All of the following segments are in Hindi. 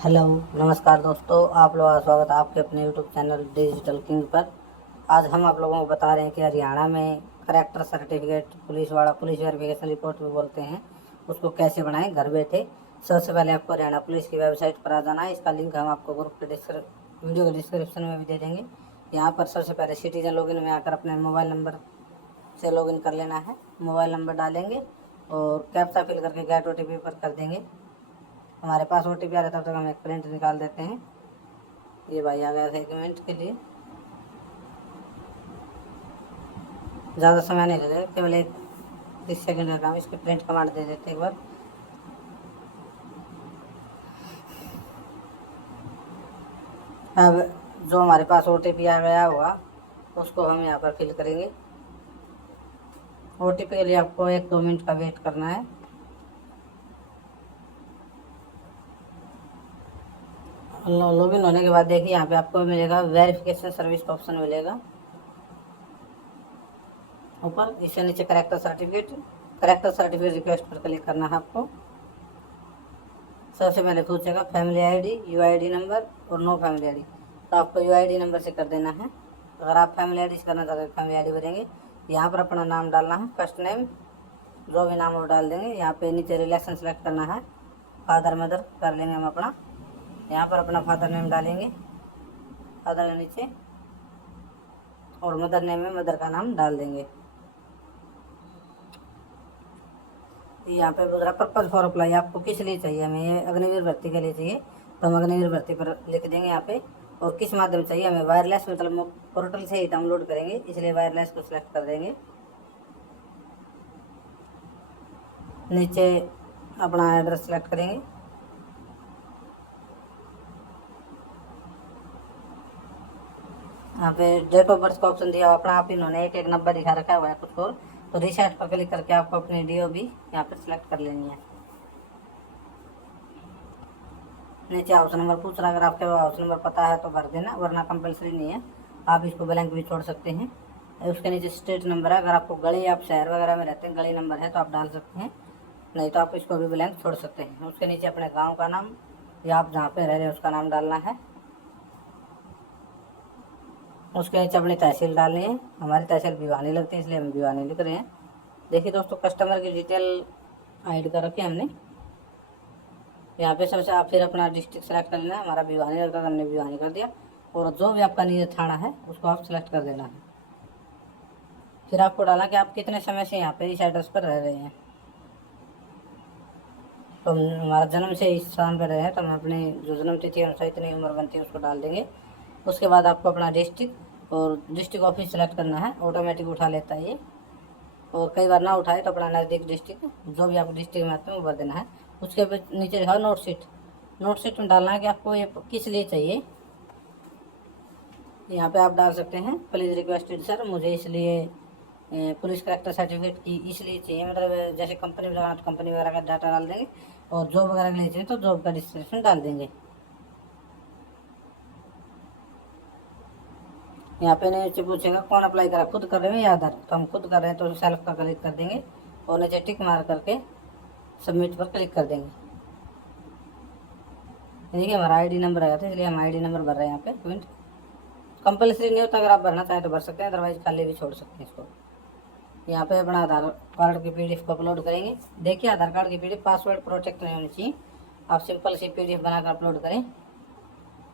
हेलो, नमस्कार दोस्तों। आप लोगों का स्वागत है आपके अपने यूट्यूब चैनल डिजिटल किंग पर। आज हम आप लोगों को बता रहे हैं कि हरियाणा में करेक्टर सर्टिफिकेट पुलिस वाला पुलिस वेरिफिकेशन रिपोर्ट भी बोलते हैं, उसको कैसे बनाएं घर बैठे। सबसे पहले आपको हरियाणा पुलिस की वेबसाइट पर आ जाना है। इसका लिंक हम आपको ग्रुप के वीडियो के डिस्क्रिप्शन में भी दे देंगे। यहाँ पर सबसे पहले सिटीजन लॉगिन में आकर अपने मोबाइल नंबर से लॉगिन कर लेना है। मोबाइल नंबर डालेंगे और कैप्चा फिल करके गेट OTP पर कर देंगे। हमारे पास OTP आ रहा है, तब तक हम एक प्रिंट निकाल देते हैं। ये भाई आ गया था 1 मिनट के लिए, ज़्यादा समय नहीं लगेगा, केवल 30 सेकंड का काम। इसकी प्रिंट कमांड दे देते एक बार। अब जो हमारे पास OTP आ गया होगा उसको हम यहाँ पर फिल करेंगे। OTP के लिए आपको 1-2 मिनट का वेट करना है। लॉगिन होने के बाद देखिए यहाँ पे आपको मिलेगा वेरिफिकेशन सर्विस का ऑप्शन मिलेगा ऊपर। इससे नीचे करेक्टर सर्टिफिकेट रिक्वेस्ट पर क्लिक करना है आपको। सबसे पहले पूछेगा फैमिली ID, UID नंबर और नो फैमिली ID। तो आपको UID नंबर से कर देना है। अगर आप फैमिली ID से करना चाहते हैं फैमिली ID भरेंगे। यहाँ पर अपना नाम डालना है, फर्स्ट नेम जो भी नाम वो डाल देंगे। यहाँ पे नीचे रिलेशन सेलेक्ट करना है, फादर मदर कर लेंगे हम अपना। यहाँ पर अपना फादर नेम डालेंगे, फादर के नीचे, और मदर नेम में मदर का नाम डाल देंगे। यहाँ पे बोल रहा पर्पज फॉर अप्लाई, आपको किस लिए चाहिए। हमें ये अग्निवीर भर्ती के लिए चाहिए, तो हम अग्निवीर भर्ती पर लिख देंगे यहाँ पे। और किस माध्यम चाहिए, हमें वायरलेस मतलब पोर्टल से ही डाउनलोड करेंगे, इसलिए वायरलेस को सिलेक्ट कर देंगे। नीचे अपना एड्रेस सेलेक्ट करेंगे। यहाँ पे डेट ऑफ बर्थ का ऑप्शन दिया अपना, आप इन्होंने 1190 दिखा रखा हुआ है कुछ और। तो रिसेट पर क्लिक करके आपको अपनी DOB यहाँ पर सिलेक्ट कर लेनी है। नीचे हाउस नंबर पूछ रहा है, अगर आपके हाउस नंबर पता है तो भर देना, वरना कंपलसरी नहीं है, आप इसको ब्लैंक भी छोड़ सकते हैं। उसके नीचे स्टेट नंबर है, अगर आपको गली आप शहर वगैरह में रहते हैं गली नंबर है तो आप डाल सकते हैं, नहीं तो आप इसको भी ब्लैंक छोड़ सकते हैं। उसके नीचे अपने गाँव का नाम या आप जहाँ पे रह रहे हैं उसका नाम डालना है। उसके नीचे अपनी तहसील डालनी है। हमारी तहसील भिवानी लगती है इसलिए हम भिवानी लिख रहे हैं। देखिए दोस्तों, कस्टमर की डिटेल हाइड कर रखी है हमने। यहाँ पे सबसे आप फिर अपना डिस्ट्रिक्ट सेलेक्ट कर लेना है। हमारा भिवानी लगता था, हमने भिवानी कर दिया। और जो भी आपका नियर थाना है उसको आप सेलेक्ट कर देना है। फिर आपको डालना कि आप कितने समय से यहाँ पे इस एड्रेस पर रह रहे हैं। तो हमारा जन्म से इस स्थान पर रहे हैं, तो हम अपने जो जन्म तिथि अनुसार इतनी उम्र बनती है उसको डाल देंगे। उसके बाद आपको अपना डिस्ट्रिक्ट और डिस्ट्रिक्ट ऑफिस सेलेक्ट करना है, ऑटोमेटिक उठा लेता है ये। और कई बार ना उठाए तो अपना नज़दीक डिस्ट्रिक्ट जो भी आपको डिस्ट्रिक्ट में आते हैं वो भर देना है। उसके नीचे लिखा नोट शीट में डालना है कि आपको ये किस लिए चाहिए। यहाँ पे आप डाल सकते हैं प्लीज़ रिक्वेस्टेड सर, मुझे इसलिए पुलिस करेक्टर सर्टिफिकेट की इसलिए चाहिए, मतलब जैसे कंपनी में लगाना तो कंपनी वगैरह का डाटा डाल देंगे, और जॉब वगैरह के लिए चाहिए तो जॉब का डिस्क्रिप्शन डाल देंगे। यहाँ पे नीचे पूछेगा कौन अप्लाई करा, खुद कर रहे हैं या आधार। तो हम खुद कर रहे हैं तो सेल्फ का क्लिक कर देंगे और नीचे टिक मार करके सबमिट पर क्लिक कर देंगे। देखिए हमारा ID नंबर आया था, इसलिए हम ID नंबर भर रहे हैं यहाँ पे। पॉइंट कंपलसरी नहीं होता, अगर आप भरना चाहें तो भर सकते हैं, अदरवाइज खाली भी छोड़ सकते हैं इसको। यहाँ पे अपना आधार कार्ड की PDF को अपलोड करेंगे। देखिए आधार कार्ड की PDF पासवर्ड प्रोटेक्ट नहीं होनी चाहिए, आप सिंपल सी PDF बनाकर अपलोड करें।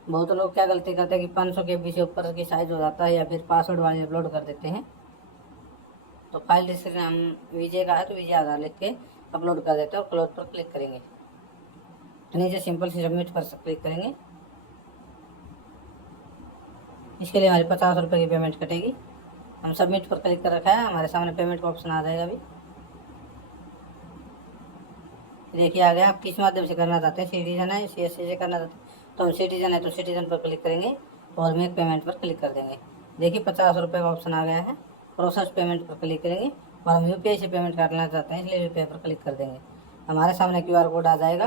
बहुत लोग क्या गलती करते हैं कि 500 KB से ऊपर की साइज हो जाता है या फिर पासवर्ड वाले अपलोड कर देते हैं। तो फाइल डिस्क्रिप्शन हम विजय का है तो विजय आधार लिख के अपलोड कर देते हैं और क्लोज पर क्लिक करेंगे। नीचे सिंपल सी सबमिट पर क्लिक करेंगे। इसके लिए हमारी 50 रुपये की पेमेंट कटेगी। हम सबमिट पर क्लिक कर रखा है, हमारे सामने पेमेंट का ऑप्शन आ जाएगा अभी। देखिए आ गया। आप किस माध्यम से करना चाहते हैं, सिटीजन है CSC से करना चाहते हैं तो हम सिटीजन है तो सिटीजन पर क्लिक करेंगे और मेक पेमेंट पर क्लिक कर देंगे। देखिए 50 रुपये का ऑप्शन आ गया है। प्रोसेस पेमेंट पर क्लिक करेंगे और हम UPI से पेमेंट करना चाहते हैं इसलिए UPI पर क्लिक कर देंगे। हमारे सामने QR कोड आ जाएगा।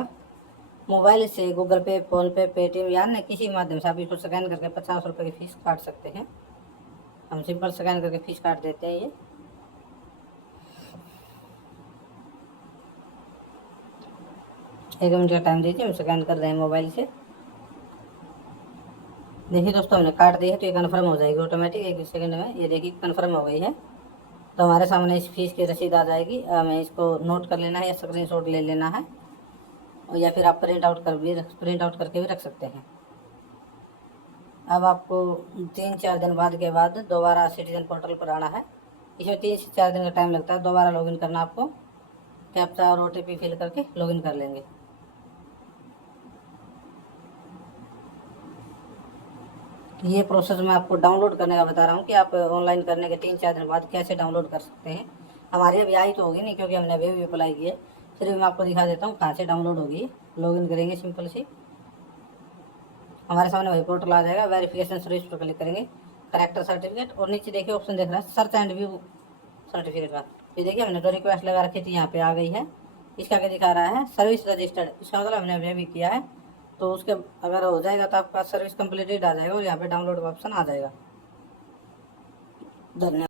मोबाइल से गूगल पे, फ़ोनपे, पेटीएम या अन्य किसी माध्यम से आप इसको स्कैन करके 50 रुपये की फ़ीस काट सकते हैं। हम सिंपल स्कैन करके फ़ीस काट देते हैं। ये 1 मिनट का टाइम दीजिए, हम स्कैन कर रहे हैं मोबाइल से। देखिए दोस्तों, हमने काट दी है तो ये कन्फर्म हो जाएगी ऑटोमेटिक 1 सेकंड में। ये देखिए कन्फर्म हो गई है। तो हमारे सामने इस फीस की रसीद आ जाएगी। हमें इसको नोट कर लेना है या स्क्रीनशॉट ले लेना है, और या फिर आप प्रिंट आउट करके भी रख सकते हैं। अब आपको 3-4 दिन बाद के बाद दोबारा सिटीजन पोर्टल पर आना है। इसमें 3 से 4 दिन का टाइम लगता है। दोबारा लॉगिन करना आपको, कैप्चा और OTP फिल करके लॉगिन कर लेंगे। ये प्रोसेस मैं आपको डाउनलोड करने का बता रहा हूँ कि आप ऑनलाइन करने के 3-4 दिन बाद कैसे डाउनलोड कर सकते हैं। हमारी अभी आई तो होगी नहीं, क्योंकि हमने अभी भी अप्लाई किया है। फिर भी मैं आपको दिखा देता हूँ कहाँ से डाउनलोड होगी। लॉगिन करेंगे सिंपल सी, हमारे सामने वही पोर्टल आ जाएगा। वेरिफिकेशन सर्विस पर क्लिक करेंगे, करेक्टर सर्टिफिकेट, और नीचे देखिए ऑप्शन देख रहा है सर्च एंड व्यू सर्टिफिकेट का। ये देखिए हमने तो रिक्वेस्ट लगा रखी थी, यहाँ पे आ गई है। इसका क्या दिखा रहा है, सर्विस रजिस्टर्ड। इसका मतलब हमने अभी भी किया है। तो उसके अगर हो जाएगा तो आपका सर्विस कंप्लीटेड आ जाएगा और यहाँ पे डाउनलोड का ऑप्शन आ जाएगा। धन्यवाद।